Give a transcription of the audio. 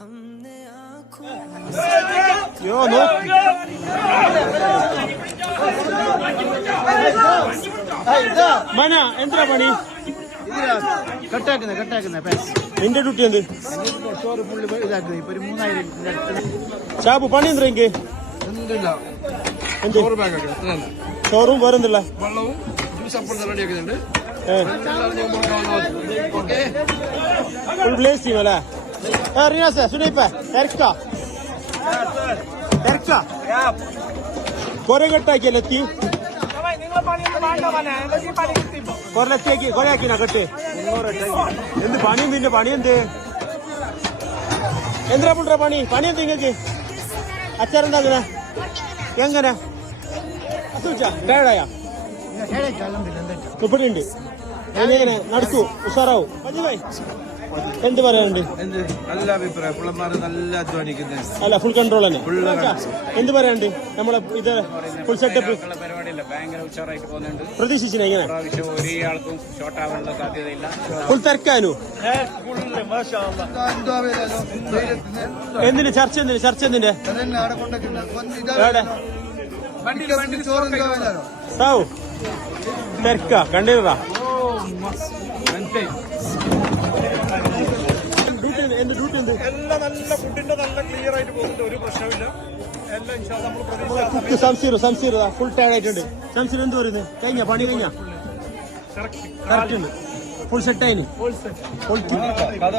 Yo, no. Mana, entra pani. കട്ടാക്കുന്ന pass നിന്റെ duty എന്ത്? ചോറ് ഫുള്ള് ഇതാക്കുന്നത് ഇപ്പൊ ഒരു 3000 ഷാബു പണി എന്താ എനിക്ക് ചോറും വേറെന്തല്ല വെള്ളവും ജ്യൂസ് അപ്പോൾ റെഡിയാക്കുന്നുണ്ട് ഫുൾ ബ്ലേസ് ചെയ്യും അല്ലേ? റിയാസ സുനൈപ്പ തിരക്ക കൊറേ കെട്ടാക്കിയല്ലേ എത്തി കൊറലെത്തിയാക്കി കൊറേ ആക്കിനാ കെട്ട് എന്ത് പണിയും പിന്നെ പണി എന്ത് എന്താ പുണ്ടാ പണി എന്ത് ഇങ്ങക്ക് അച്ചാറെന്താ എങ്ങനെ കേടായാ ഇപ്പടിയുണ്ട് എങ്ങനെ നടക്കൂ ഉഷാറാവും മതിവായി എന്ത് പറയാനുണ്ട്? നല്ല അഭിപ്രായം പിള്ളമാര് നല്ല അധ്വാനിക്കുന്നത് അല്ല ഫുൾ കൺട്രോൾ തന്നെ എന്ത് പറയാനുണ്ട്? നമ്മളെ ഇത് ഫുൾ സെറ്റപ്പ് പ്രതീക്ഷിച്ചില്ല എങ്ങനെ ഫുൾ തിരക്കാനു എന്തിന് ചർച്ച എന്തിന്റെ സാവു തിരക്ക കണ്ടിരുന്നാ എല്ലാം നല്ല ഫുഡിന്റെ നല്ല ക്ലിയർ ആയിട്ട് പോകുന്നുണ്ട്, ഒരു പ്രശ്നമില്ല. എല്ലാം നമ്മൾ സംസീർ ഫുൾ ടയർഡ് ആയിട്ടുണ്ട്. സംസീർ എന്ത് പറയുന്നത്? കഴിഞ്ഞ പണി കഴിഞ്ഞ കറക്റ്റ് ഉണ്ട്, ഫുൾ സെറ്റ് ആയിരുന്നു. കഥ